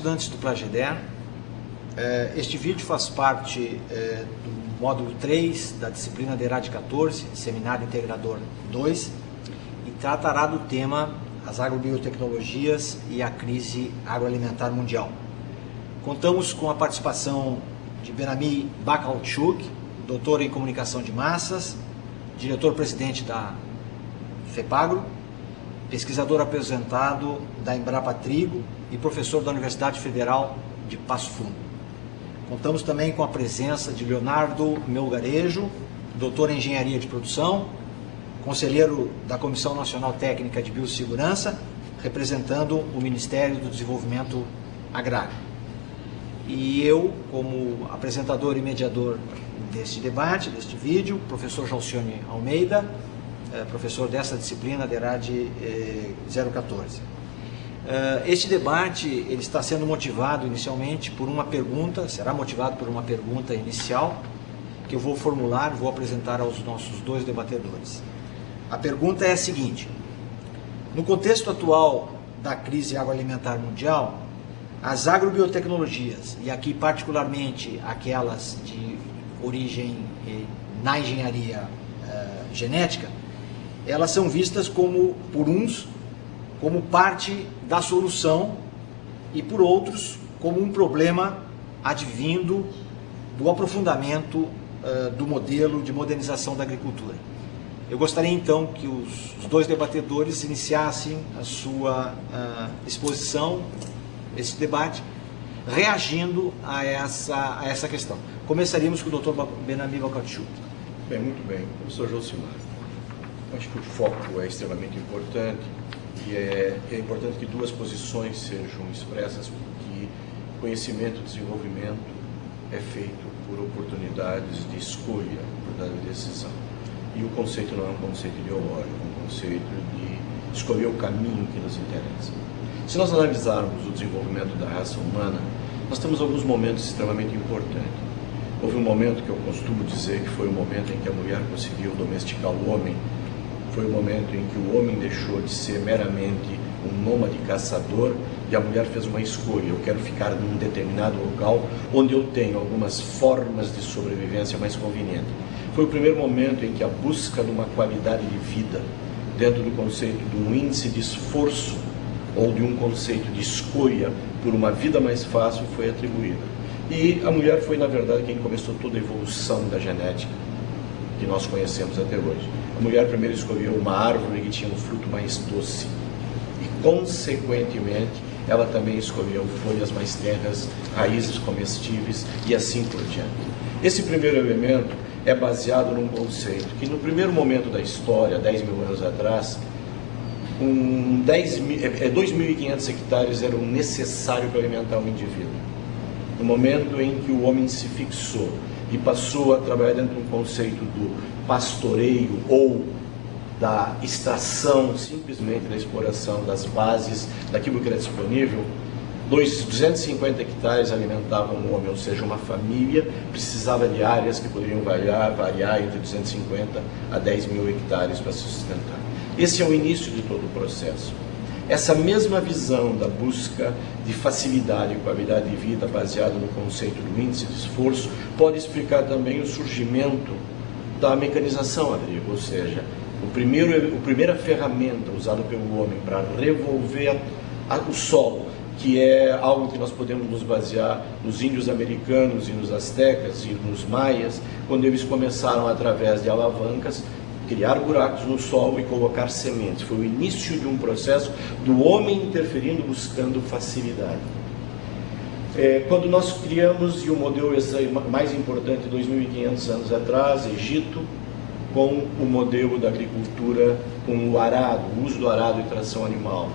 estudantes do Plageder. Este vídeo faz parte do módulo 3 da disciplina de ERAD 14, Seminário Integrador 2, e tratará do tema as agrobiotecnologias e a crise agroalimentar mundial. Contamos com a participação de Benami Bakaltchuk, doutor em comunicação de massas, diretor-presidente da FEPAGRO, pesquisador aposentado da Embrapa Trigo e professor da Universidade Federal de Passo Fundo. Contamos também com a presença de Leonardo Melgarejo, doutor em engenharia de produção, conselheiro da Comissão Nacional Técnica de Biossegurança, representando o Ministério do Desenvolvimento Agrário. E eu, como apresentador e mediador deste debate, deste vídeo, professor Jalcione Almeida, professor dessa disciplina de ERAD 014. Este debate ele está sendo motivado inicialmente por uma pergunta, será motivado por uma pergunta inicial que eu vou formular, vou apresentar aos nossos dois debatedores. A pergunta é a seguinte: no contexto atual da crise agroalimentar mundial, as agrobiotecnologias, e aqui particularmente aquelas de origem na engenharia genética, elas são vistas como, por uns, como parte da solução e por outros como um problema advindo do aprofundamento do modelo de modernização da agricultura. Eu gostaria então que os dois debatedores iniciassem a sua exposição, esse debate, reagindo a essa questão. Começaríamos com o Dr. Benami Bakaltchuk. Bem, muito bem. Professor Josimar, acho que o foco é extremamente importante e é importante que duas posições sejam expressas, porque conhecimento e desenvolvimento é feito por oportunidades de escolha, oportunidade de decisão. E o conceito não é um conceito ideológico, é um conceito de escolher o caminho que nos interessa. Se nós analisarmos o desenvolvimento da raça humana, nós temos alguns momentos extremamente importantes. Houve um momento que eu costumo dizer que foi o momento em que a mulher conseguiu domesticar o homem. Foi o momento em que o homem deixou de ser meramente um nômade caçador e a mulher fez uma escolha: eu quero ficar num determinado local onde eu tenho algumas formas de sobrevivência mais convenientes. Foi o primeiro momento em que a busca de uma qualidade de vida, dentro do conceito de um índice de esforço ou de um conceito de escolha por uma vida mais fácil, foi atribuída. E a mulher foi, na verdade, quem começou toda a evolução da genética que nós conhecemos até hoje. A mulher primeiro escolheu uma árvore que tinha um fruto mais doce e, consequentemente, ela também escolheu folhas mais tenras, raízes comestíveis e assim por diante. Esse primeiro elemento é baseado num conceito que, no primeiro momento da história, 10 mil anos atrás, 2.500 hectares eram necessários para alimentar um indivíduo. No momento em que o homem se fixou e passou a trabalhar dentro de um conceito do pastoreio ou da extração, simplesmente da exploração das bases daquilo que era disponível, 250 hectares alimentavam um homem, ou seja, uma família precisava de áreas que poderiam variar entre 250 a 10 mil hectares para se sustentar. Esse é o início de todo o processo. Essa mesma visão da busca de facilidade e qualidade de vida baseada no conceito do índice de esforço pode explicar também o surgimento da mecanização agrícola, ou seja, a primeira ferramenta usada pelo homem para revolver o solo, que é algo que nós podemos nos basear nos índios americanos e nos astecas e nos maias, quando eles começaram, através de alavancas, criar buracos no solo e colocar sementes. Foi o início de um processo do homem interferindo, buscando facilidade. Quando nós criamos, e o modelo mais importante, 2.500 anos atrás, Egito, com o modelo da agricultura, com o arado, o uso do arado e tração animal.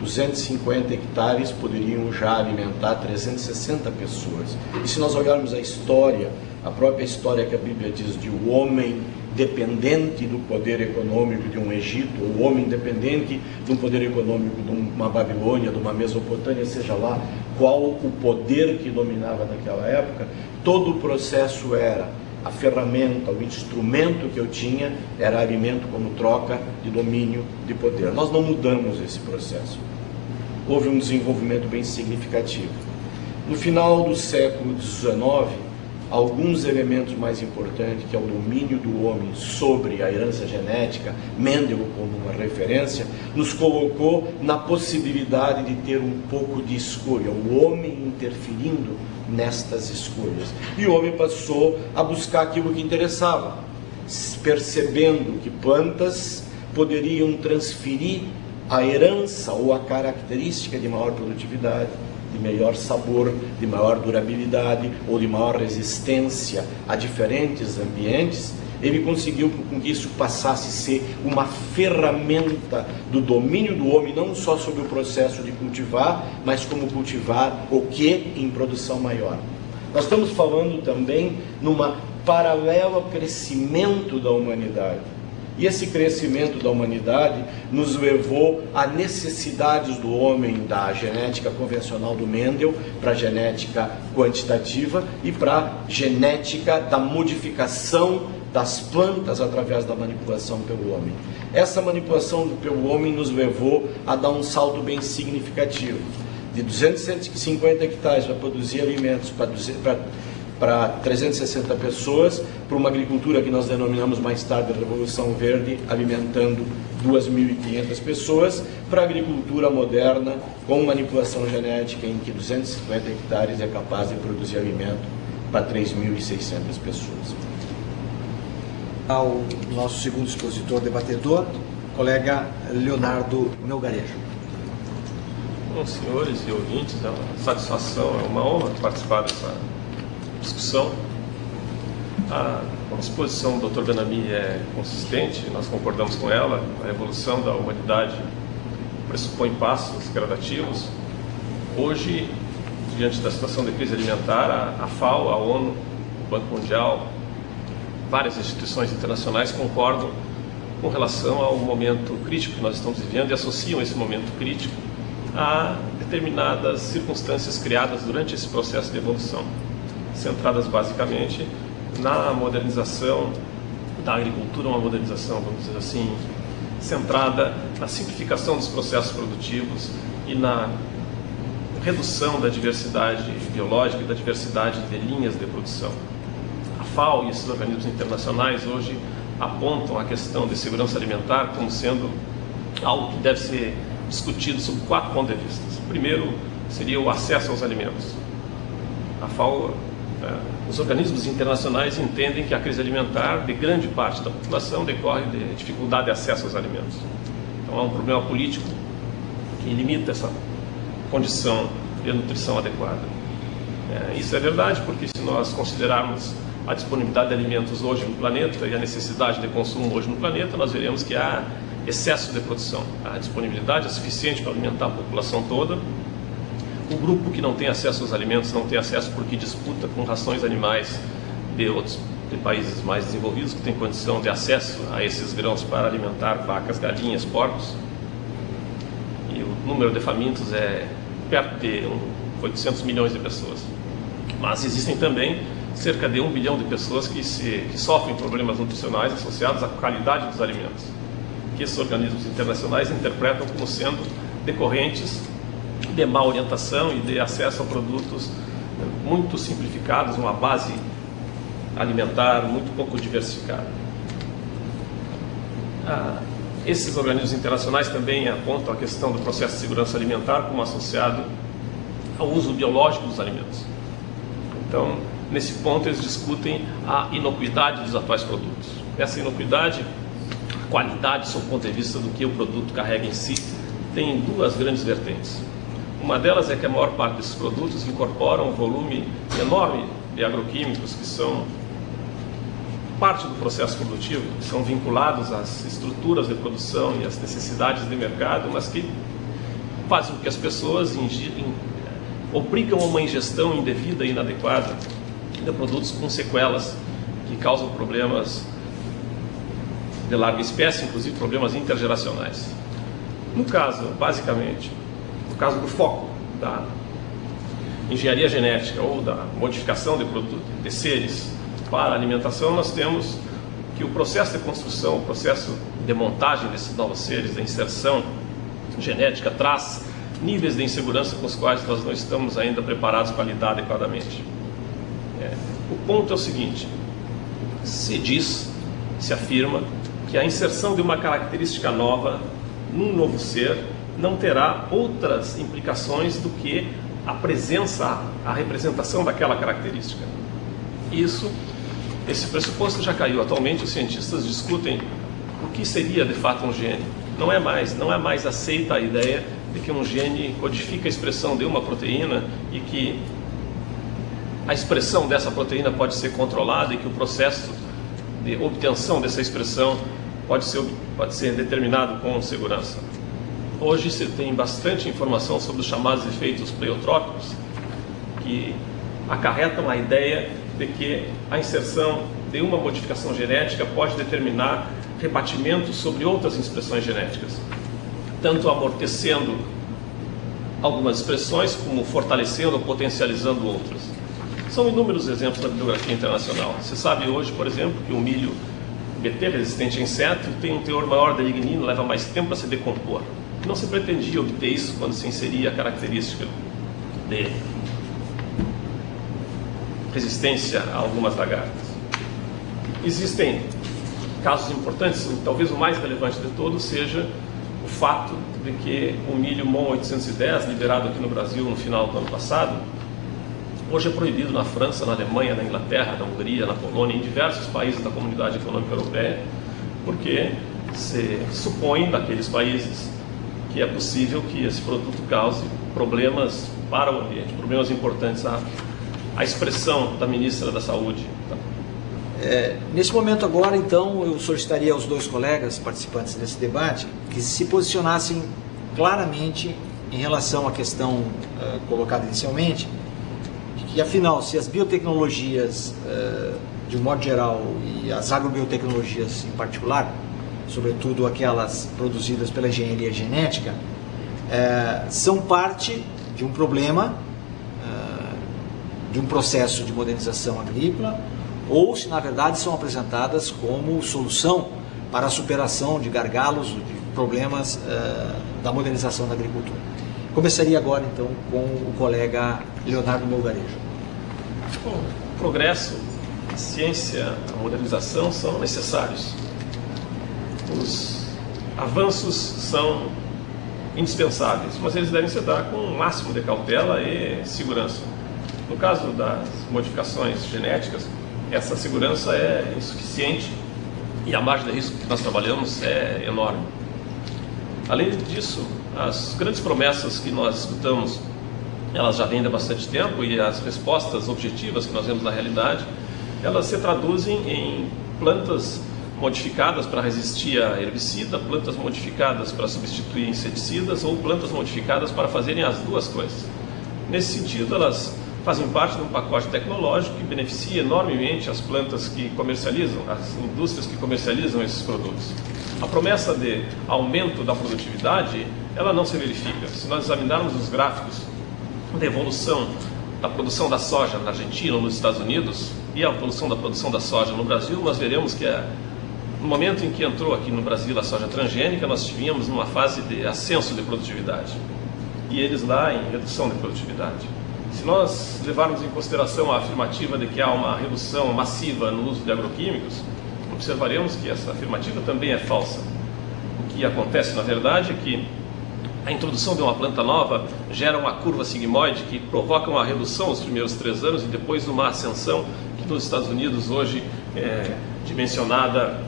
250 hectares poderiam já alimentar 360 pessoas. E se nós olharmos a história, a própria história que a Bíblia diz de o homem dependente do poder econômico de um Egito, o homem dependente do poder econômico de uma Babilônia, de uma Mesopotâmia, seja lá qual o poder que dominava naquela época, todo o processo era a ferramenta, o instrumento que eu tinha era alimento como troca de domínio de poder. Nós não mudamos esse processo. Houve um desenvolvimento bem significativo. No final do século XIX, alguns elementos mais importantes, que é o domínio do homem sobre a herança genética, Mendel como uma referência, nos colocou na possibilidade de ter um pouco de escolha, o homem interferindo nestas escolhas. E o homem passou a buscar aquilo que interessava, percebendo que plantas poderiam transferir a herança ou a característica de maior produtividade, de melhor sabor, de maior durabilidade ou de maior resistência a diferentes ambientes. Ele conseguiu com que isso passasse a ser uma ferramenta do domínio do homem, não só sobre o processo de cultivar, mas como cultivar o que em produção maior. Nós estamos falando também numa paralelo ao crescimento da humanidade. E esse crescimento da humanidade nos levou a necessidades do homem da genética convencional do Mendel para a genética quantitativa e para a genética da modificação das plantas através da manipulação pelo homem. Essa manipulação pelo homem nos levou a dar um salto bem significativo. De 250 hectares para produzir alimentos para 360 pessoas, para uma agricultura que nós denominamos mais tarde a Revolução Verde, alimentando 2.500 pessoas, para a agricultura moderna, com manipulação genética, em que 250 hectares é capaz de produzir alimento para 3.600 pessoas. Ao nosso segundo expositor debatedor, colega Leonardo Melgarejo. Bom, senhores e ouvintes, é uma satisfação, é uma honra participar dessa discussão. A exposição do Dr. Benami é consistente, nós concordamos com ela. A evolução da humanidade pressupõe passos gradativos. Hoje, diante da situação de crise alimentar, a FAO, a ONU, o Banco Mundial, várias instituições internacionais concordam com relação ao momento crítico que nós estamos vivendo e associam esse momento crítico a determinadas circunstâncias criadas durante esse processo de evolução, centradas basicamente na modernização da agricultura, uma modernização, vamos dizer assim, centrada na simplificação dos processos produtivos e na redução da diversidade biológica e da diversidade de linhas de produção. A FAO e esses organismos internacionais hoje apontam a questão de segurança alimentar como sendo algo que deve ser discutido sob 4 pontos de vista. O primeiro seria o acesso aos alimentos. A FAO, os organismos internacionais entendem que a crise alimentar de grande parte da população decorre de dificuldade de acesso aos alimentos. Então há um problema político que limita essa condição de nutrição adequada. Isso é verdade porque se nós considerarmos a disponibilidade de alimentos hoje no planeta e a necessidade de consumo hoje no planeta, nós veremos que há excesso de produção. A disponibilidade é suficiente para alimentar a população toda. O grupo que não tem acesso aos alimentos não tem acesso porque disputa com rações animais de países mais desenvolvidos que têm condição de acesso a esses grãos para alimentar vacas, galinhas, porcos. E o número de famintos é perto de 800 milhões de pessoas. Mas existem também cerca de 1 bilhão de pessoas que sofrem problemas nutricionais associados à qualidade dos alimentos, que esses organismos internacionais interpretam como sendo decorrentes de má orientação e de acesso a produtos muito simplificados, uma base alimentar muito pouco diversificada. Esses organismos internacionais também apontam a questão do processo de segurança alimentar como associado ao uso biológico dos alimentos. Então, nesse ponto, eles discutem a inocuidade dos atuais produtos. Essa inocuidade, a qualidade, sob o ponto de vista do que o produto carrega em si, tem 2 grandes vertentes. Uma delas é que a maior parte desses produtos incorporam um volume enorme de agroquímicos que são parte do processo produtivo, que são vinculados às estruturas de produção e às necessidades de mercado, mas que fazem com que as pessoas obrigam a uma ingestão indevida e inadequada de produtos com sequelas que causam problemas de larga espécie, inclusive problemas intergeracionais. No caso, basicamente, no caso do foco da engenharia genética ou da modificação de produtos, de seres para a alimentação, nós temos que o processo de construção, o processo de montagem desses novos seres, da inserção genética, traz níveis de insegurança com os quais nós não estamos ainda preparados para lidar adequadamente. O ponto é o seguinte: se afirma que a inserção de uma característica nova num novo ser não terá outras implicações do que a presença, a representação daquela característica. Esse pressuposto já caiu. Atualmente os cientistas discutem o que seria de fato um gene. Não é mais aceita a ideia de que um gene codifica a expressão de uma proteína e que a expressão dessa proteína pode ser controlada e que o processo de obtenção dessa expressão pode ser determinado com segurança. Hoje se tem bastante informação sobre os chamados efeitos pleiotrópicos, que acarretam a ideia de que a inserção de uma modificação genética pode determinar rebatimentos sobre outras expressões genéticas, tanto amortecendo algumas expressões como fortalecendo ou potencializando outras. São inúmeros exemplos da bibliografia internacional. Se sabe hoje, por exemplo, que o milho BT resistente a inseto tem um teor maior de lignino, leva mais tempo a se decompor. Não se pretendia obter isso quando se inseria a característica de resistência a algumas lagartas. Existem casos importantes, talvez o mais relevante de todos seja o fato de que o milho MON 810, liberado aqui no Brasil no final do ano passado, hoje é proibido na França, na Alemanha, na Inglaterra, na Hungria, na Polônia, em diversos países da Comunidade Econômica Europeia, porque se supõe naqueles países que é possível que esse produto cause problemas para o ambiente, problemas importantes à expressão da ministra da Saúde. Nesse momento agora, então, eu solicitaria aos dois colegas participantes desse debate que se posicionassem claramente em relação à questão colocada inicialmente, de que, afinal, se as biotecnologias, de um modo geral, e as agrobiotecnologias em particular, sobretudo aquelas produzidas pela engenharia genética, são parte de um problema, de um processo de modernização agrícola, ou se na verdade são apresentadas como solução para a superação de gargalos, de problemas da modernização da agricultura. Começaria agora então com o colega Leonardo Melgarejo. O progresso, a ciência, a modernização são necessários. Os avanços são indispensáveis, mas eles devem ser dados com o máximo de cautela e segurança. No caso das modificações genéticas, essa segurança é insuficiente e a margem de risco que nós trabalhamos é enorme. Além disso, as grandes promessas que nós escutamos, elas já vêm há bastante tempo, e as respostas objetivas que nós vemos na realidade, elas se traduzem em plantas modificadas para resistir a herbicida, plantas modificadas para substituir inseticidas ou plantas modificadas para fazerem as duas coisas. Nesse sentido, elas fazem parte de um pacote tecnológico que beneficia enormemente as plantas que comercializam, as indústrias que comercializam esses produtos. A promessa de aumento da produtividade, ela não se verifica. Se nós examinarmos os gráficos da evolução da produção da soja na Argentina ou nos Estados Unidos e a evolução da produção da soja no Brasil, nós veremos que no momento em que entrou aqui no Brasil a soja transgênica, nós tínhamos numa fase de ascenso de produtividade e eles lá em redução de produtividade. Se nós levarmos em consideração a afirmativa de que há uma redução massiva no uso de agroquímicos, observaremos que essa afirmativa também é falsa. O que acontece, na verdade, é que a introdução de uma planta nova gera uma curva sigmoide que provoca uma redução nos primeiros 3 anos e depois uma ascensão que nos Estados Unidos hoje é dimensionada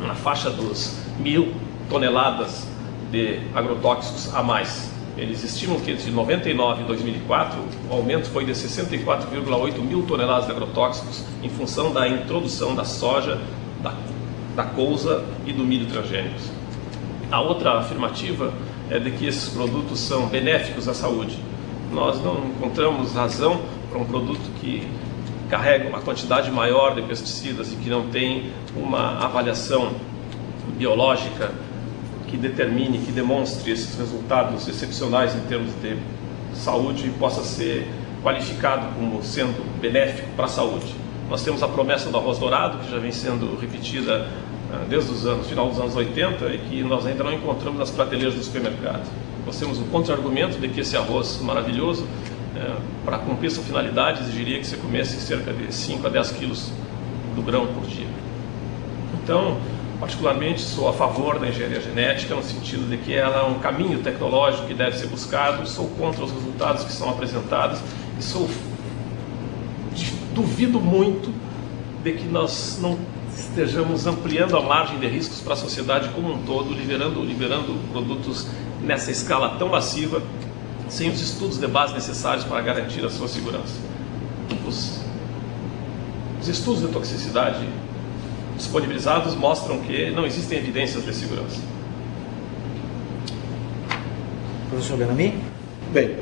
na faixa dos 1.000 toneladas de agrotóxicos a mais. Eles estimam que entre 99 e 2004 o aumento foi de 64,8 mil toneladas de agrotóxicos em função da introdução da soja, da couza e do milho transgênicos. A outra afirmativa é de que esses produtos são benéficos à saúde. Nós não encontramos razão para um produto que carrega uma quantidade maior de pesticidas e que não tem uma avaliação biológica que determine, que demonstre esses resultados excepcionais em termos de saúde e possa ser qualificado como sendo benéfico para a saúde. Nós temos a promessa do arroz dourado, que já vem sendo repetida desde o final dos anos 80 e que nós ainda não encontramos nas prateleiras do supermercado. Nós temos o contra-argumento de que esse arroz maravilhoso, para cumprir essa finalidade, exigiria que você comesse cerca de 5 a 10 quilos do grão por dia. Então, particularmente, sou a favor da engenharia genética, no sentido de que ela é um caminho tecnológico que deve ser buscado. Sou contra os resultados que são apresentados e duvido muito de que nós não estejamos ampliando a margem de riscos para a sociedade como um todo, liberando produtos nessa escala tão massiva, sem os estudos de base necessários para garantir a sua segurança. Os estudos de toxicidade disponibilizados mostram que não existem evidências de segurança. Professor Ben-Ami? Bem,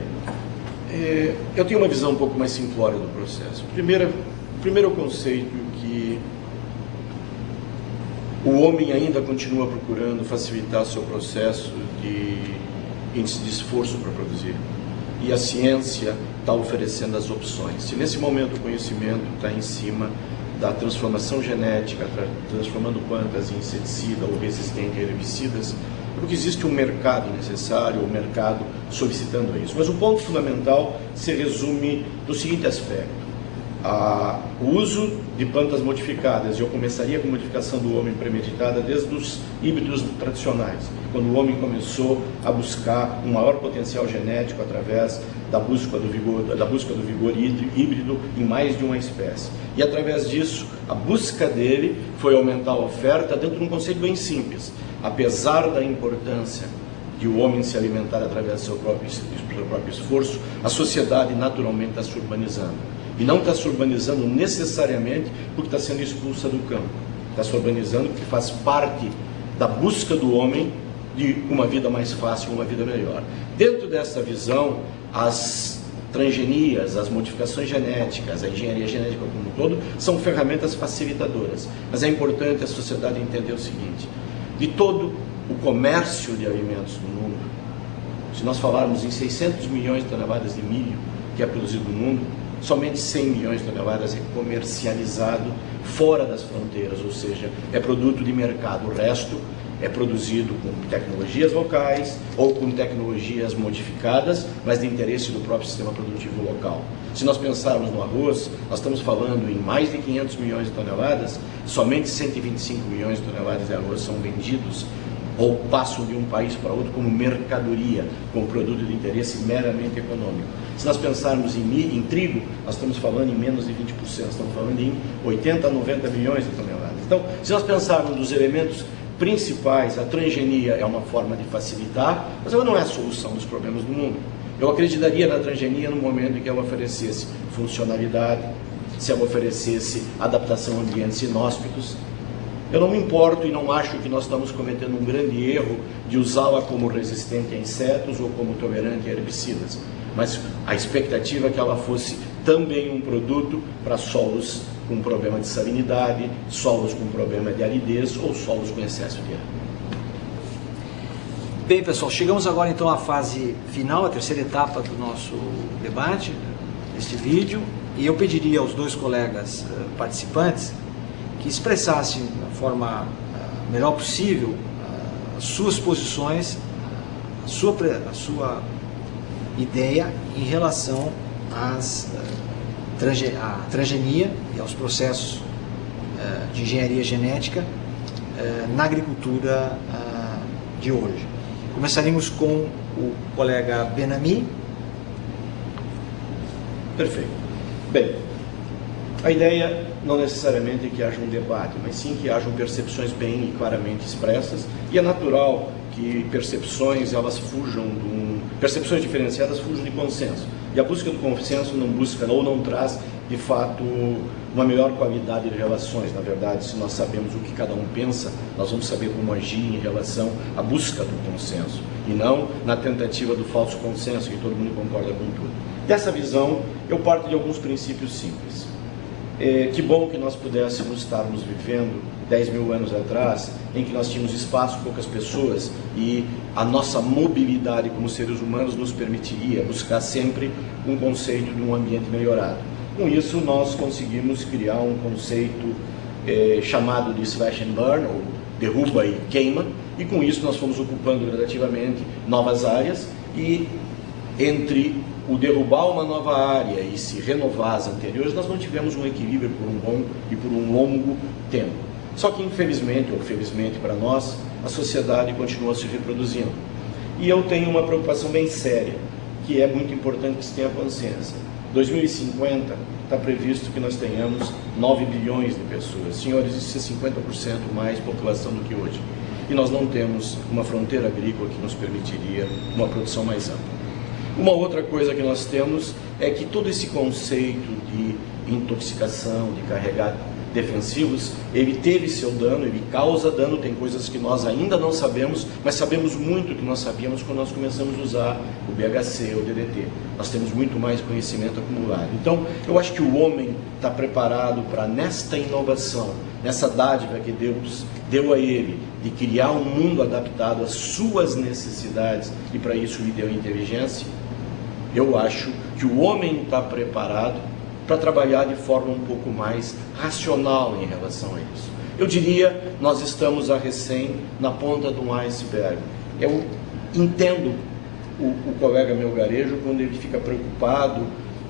eu tenho uma visão um pouco mais simplória do processo. Primeiro conceito que o homem ainda continua procurando facilitar seu processo de índice de esforço para produzir. E a ciência está oferecendo as opções. Se nesse momento o conhecimento está em cima da transformação genética, transformando plantas em inseticida ou resistente a herbicidas, porque existe um mercado necessário, um mercado solicitando isso. Mas o ponto fundamental se resume no seguinte aspecto: o uso de plantas modificadas, e eu começaria com a modificação do homem premeditada desde os híbridos tradicionais, quando o homem começou a buscar um maior potencial genético através da busca do vigor híbrido em mais de uma espécie. E através disso, a busca dele foi aumentar a oferta dentro de um conceito bem simples. Apesar da importância de o homem se alimentar através do seu próprio esforço, a sociedade naturalmente está se urbanizando. E não está se urbanizando necessariamente porque está sendo expulsa do campo. Está se urbanizando porque faz parte da busca do homem de uma vida mais fácil, uma vida melhor. Dentro dessa visão, as transgenias, as modificações genéticas, a engenharia genética como um todo, são ferramentas facilitadoras. Mas é importante a sociedade entender o seguinte: de todo o comércio de alimentos no mundo, se nós falarmos em 600 milhões de toneladas de milho que é produzido no mundo, somente 100 milhões de toneladas é comercializado fora das fronteiras, ou seja, é produto de mercado. O resto é produzido com tecnologias locais ou com tecnologias modificadas, mas de interesse do próprio sistema produtivo local. Se nós pensarmos no arroz, nós estamos falando em mais de 500 milhões de toneladas, somente 125 milhões de toneladas de arroz são vendidos ou passam de um país para outro como mercadoria, como produto de interesse meramente econômico. Se nós pensarmos em trigo, nós estamos falando em menos de 20%, estamos falando em 80 a 90 milhões de toneladas. Então, se nós pensarmos nos elementos principais, a transgenia é uma forma de facilitar, mas ela não é a solução dos problemas do mundo. Eu acreditaria na transgenia no momento em que ela oferecesse funcionalidade, se ela oferecesse adaptação a ambientes inóspitos. Eu não me importo e não acho que nós estamos cometendo um grande erro de usá-la como resistente a insetos ou como tolerante a herbicidas, mas a expectativa é que ela fosse também um produto para solos com problema de salinidade, solos com problema de aridez ou solos com excesso de água. Bem, pessoal, chegamos agora então à fase final, a terceira etapa do nosso debate, deste vídeo, e eu pediria aos dois colegas participantes que expressassem da forma melhor possível as suas posições, a sua ideia em relação à transgenia e aos processos de engenharia genética na agricultura de hoje. Começaremos com o colega Ben-Ami. Perfeito. Bem, a ideia não necessariamente é que haja um debate, mas sim que hajam percepções bem e claramente expressas, e é natural que percepções percepções diferenciadas fujam de consenso. E a busca do consenso não busca ou não traz, de fato, uma melhor qualidade de relações. Na verdade, se nós sabemos o que cada um pensa, nós vamos saber como agir em relação à busca do consenso, e não na tentativa do falso consenso, que todo mundo concorda com tudo. Dessa visão, eu parto de alguns princípios simples. Que bom que nós pudéssemos estarmos vivendo 10 mil anos atrás, em que nós tínhamos espaço, poucas pessoas, e a nossa mobilidade como seres humanos nos permitiria buscar sempre um conceito de um ambiente melhorado. Com isso, nós conseguimos criar um conceito chamado de slash and burn, ou derruba e queima, e com isso nós fomos ocupando gradativamente novas áreas, e entre o derrubar uma nova área e se renovar as anteriores, nós não tivemos um equilíbrio por um bom e por um longo tempo. Só que infelizmente, ou felizmente para nós, a sociedade continua se reproduzindo. E eu tenho uma preocupação bem séria, que é muito importante que se tenha consciência. 2050 está previsto que nós tenhamos 9 bilhões de pessoas. Senhores, isso é 50% mais população do que hoje. E nós não temos uma fronteira agrícola que nos permitiria uma produção mais ampla. Uma outra coisa que nós temos é que todo esse conceito de intoxicação, de carregar defensivos, ele teve seu dano, ele causa dano, tem coisas que nós ainda não sabemos, mas sabemos muito que nós sabíamos quando nós começamos a usar o BHC, o DDT. Nós temos muito mais conhecimento acumulado. Então, eu acho que o homem está preparado para, nesta inovação, nessa dádiva que Deus deu a ele, de criar um mundo adaptado às suas necessidades, e para isso lhe deu inteligência. Eu acho que o homem está preparado para trabalhar de forma um pouco mais racional em relação a isso. Eu diria, nós estamos a recém na ponta de um iceberg. Eu entendo o colega Melgarejo quando ele fica preocupado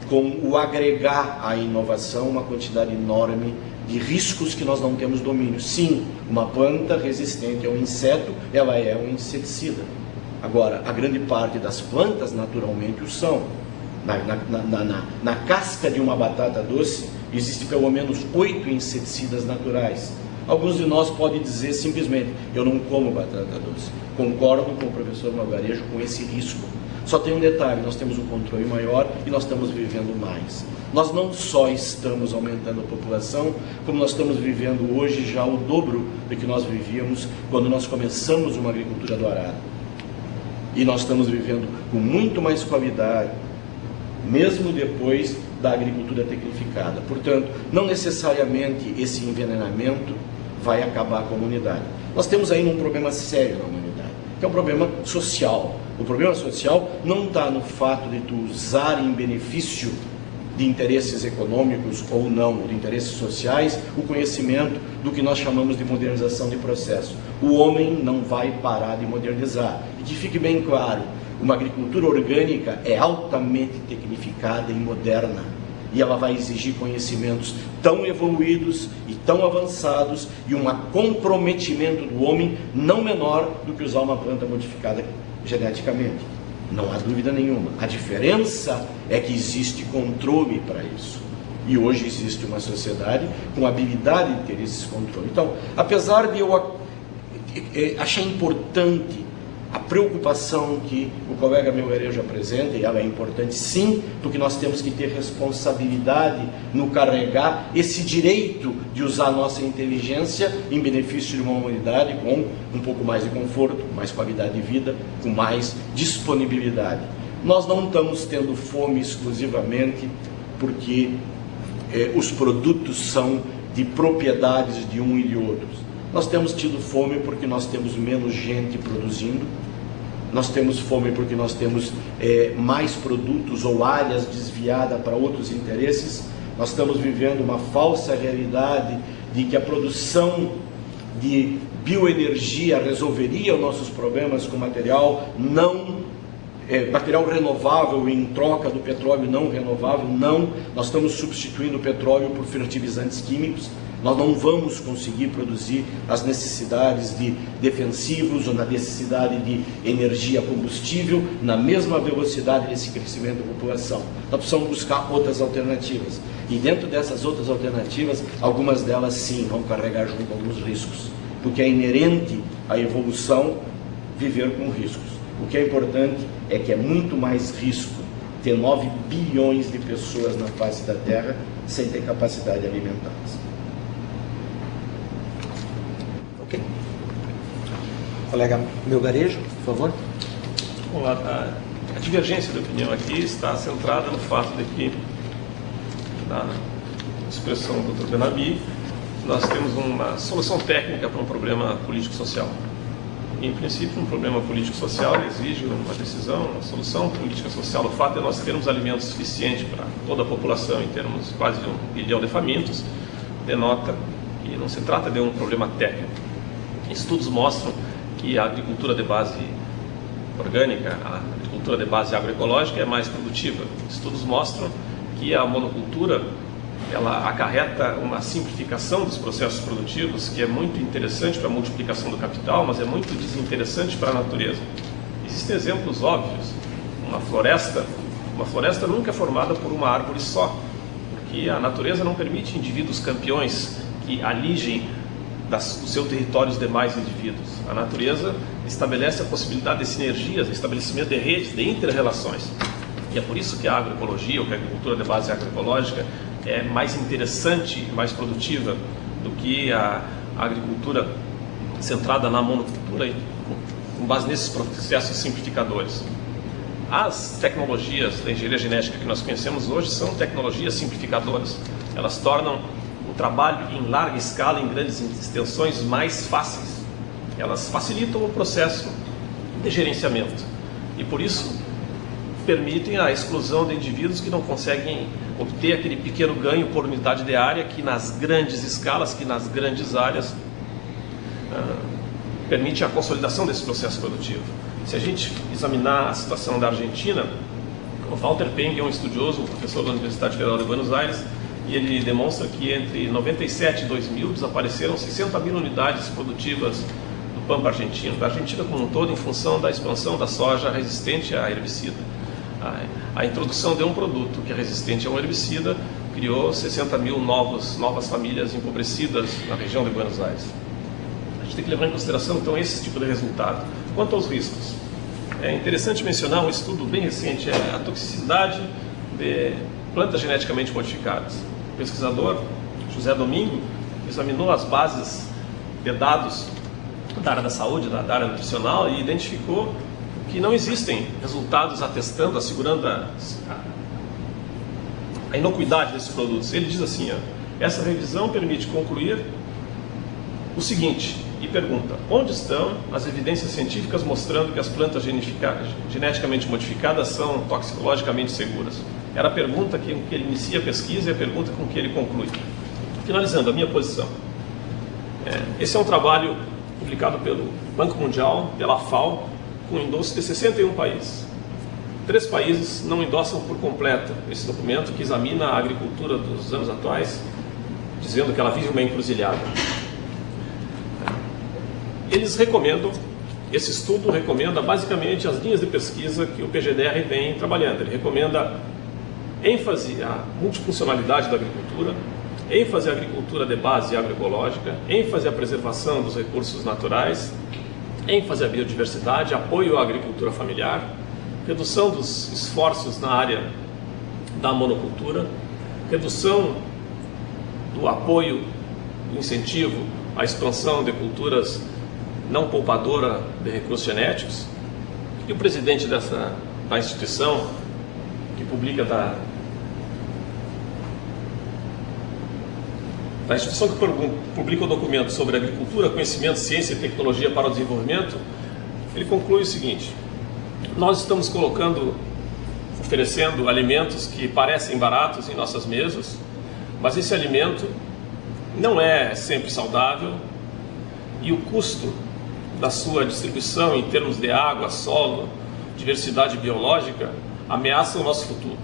com o agregar à inovação uma quantidade enorme de riscos que nós não temos domínio. Sim, uma planta resistente ao inseto, ela é um inseticida. Agora, a grande parte das plantas naturalmente o são. Na casca de uma batata doce, existe pelo menos 8 inseticidas naturais. Alguns de nós podem dizer simplesmente, eu não como batata doce. Concordo com o professor Melgarejo com esse risco. Só tem um detalhe, nós temos um controle maior e nós estamos vivendo mais. Nós não só estamos aumentando a população, como nós estamos vivendo hoje já o dobro do que nós vivíamos quando nós começamos uma agricultura do arado. E nós estamos vivendo com muito mais qualidade, mesmo depois da agricultura tecnificada. Portanto, não necessariamente esse envenenamento vai acabar com a humanidade. Nós temos ainda um problema sério na humanidade, que é um problema social. O problema social não está no fato de tu usar em benefício de interesses econômicos ou não, de interesses sociais, o conhecimento do que nós chamamos de modernização de processo. O homem não vai parar de modernizar. E que fique bem claro, uma agricultura orgânica é altamente tecnificada e moderna. E ela vai exigir conhecimentos tão evoluídos e tão avançados e um comprometimento do homem não menor do que usar uma planta modificada geneticamente. Não há dúvida nenhuma. A diferença é que existe controle para isso. E hoje existe uma sociedade com habilidade de ter esses controles. Então, apesar de eu achar importante a preocupação que o colega Melgarejo apresenta, e ela é importante sim, porque nós temos que ter responsabilidade no carregar esse direito de usar a nossa inteligência em benefício de uma humanidade com um pouco mais de conforto, mais qualidade de vida, com mais disponibilidade. Nós não estamos tendo fome exclusivamente porque os produtos são de propriedades de um e de outros. Nós temos tido fome porque nós temos menos gente produzindo, nós temos fome porque nós temos mais produtos ou áreas desviadas para outros interesses, nós estamos vivendo uma falsa realidade de que a produção de bioenergia resolveria os nossos problemas com material material renovável em troca do petróleo não renovável. Não, nós estamos substituindo o petróleo por fertilizantes químicos. Nós não vamos conseguir produzir as necessidades de defensivos ou na necessidade de energia combustível na mesma velocidade desse crescimento da população. Nós precisamos buscar outras alternativas. E dentro dessas outras alternativas, algumas delas sim vão carregar junto alguns riscos, porque é inerente à evolução viver com riscos. O que é importante é que é muito mais risco ter 9 bilhões de pessoas na face da Terra sem ter capacidade de alimentá-las. Ok. Colega Melgarejo, por favor. Bom, a divergência de opinião aqui está centrada no fato de que, na expressão do Dr. Ben-Ami, nós temos uma solução técnica para um problema político-social. Em princípio, um problema político-social exige uma decisão, uma solução política-social. O fato de nós termos alimentos suficientes para toda a população, em termos quase de 1 bilhão de famintos, denota que e não se trata de um problema técnico. Estudos mostram que a agricultura de base orgânica, a agricultura de base agroecológica é mais produtiva. Estudos mostram que a monocultura ela acarreta uma simplificação dos processos produtivos que é muito interessante para a multiplicação do capital, mas é muito desinteressante para a natureza. Existem exemplos óbvios. Uma floresta nunca é formada por uma árvore só, porque a natureza não permite indivíduos campeões que aligem do seu território os demais indivíduos. A natureza estabelece a possibilidade de sinergias, de estabelecimento de redes, de inter-relações. E é por isso que a agroecologia, ou que a agricultura de base agroecológica, é mais interessante e mais produtiva do que a agricultura centrada na monocultura, com base nesses processos simplificadores. As tecnologias da engenharia genética que nós conhecemos hoje são tecnologias simplificadoras. Elas tornam o trabalho em larga escala, em grandes extensões, mais fáceis. Elas facilitam o processo de gerenciamento e, por isso, permitem a exclusão de indivíduos que não conseguem obter aquele pequeno ganho por unidade de área que nas grandes escalas, que nas grandes áreas permite a consolidação desse processo produtivo. Se a gente examinar a situação da Argentina, o Walter Peng é um estudioso, um professor da Universidade Federal de Buenos Aires, e ele demonstra que entre 97 e 2000 desapareceram 60 mil unidades produtivas do pampa argentino, da Argentina como um todo, em função da expansão da soja resistente a herbicida. A introdução de um produto que é resistente a um herbicida criou 60 mil novas famílias empobrecidas na região de Buenos Aires. A gente tem que levar em consideração, então, esse tipo de resultado. Quanto aos riscos, é interessante mencionar um estudo bem recente, a toxicidade de plantas geneticamente modificadas. O pesquisador José Domingo examinou as bases de dados da área da saúde, da área nutricional, e identificou que não existem resultados atestando, assegurando a inocuidade desses produtos. Ele diz assim, essa revisão permite concluir o seguinte, e pergunta, onde estão as evidências científicas mostrando que as plantas geneticamente modificadas são toxicologicamente seguras? Era a pergunta com que ele inicia a pesquisa e a pergunta com que ele conclui. Finalizando, a minha posição. Esse é um trabalho publicado pelo Banco Mundial, pela FAO, com endosso de 61 países. 3 países não endossam por completo esse documento que examina a agricultura dos anos atuais, dizendo que ela vive uma encruzilhada. Eles recomendam, esse estudo recomenda basicamente as linhas de pesquisa que o PGDR vem trabalhando. Ele recomenda ênfase à multifuncionalidade da agricultura, ênfase à agricultura de base agroecológica, ênfase à preservação dos recursos naturais, ênfase à biodiversidade, apoio à agricultura familiar, redução dos esforços na área da monocultura, redução do apoio, do incentivo à expansão de culturas não poupadora de recursos genéticos. E o presidente da instituição que publica da instituição que publica o documento sobre agricultura, conhecimento, ciência e tecnologia para o desenvolvimento, ele conclui o seguinte: nós estamos oferecendo alimentos que parecem baratos em nossas mesas, mas esse alimento não é sempre saudável e o custo da sua distribuição em termos de água, solo, diversidade biológica ameaça o nosso futuro.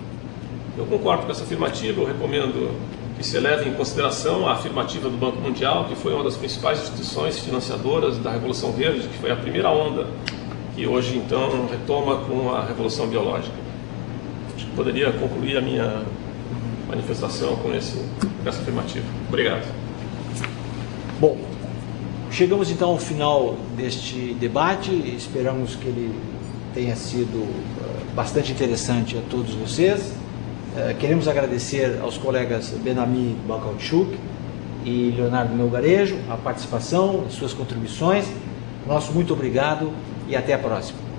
Eu concordo com essa afirmativa, eu recomendo que se leve em consideração a afirmativa do Banco Mundial, que foi uma das principais instituições financiadoras da Revolução Verde, que foi a primeira onda, que hoje então retoma com a Revolução Biológica. Acho que poderia concluir a minha manifestação com essa afirmativa. Obrigado. Bom, chegamos então ao final deste debate, esperamos que ele tenha sido bastante interessante a todos vocês. Queremos agradecer aos colegas Benami Bacalchuk e Leonardo Melgarejo a participação, as suas contribuições. Nosso muito obrigado e até a próxima.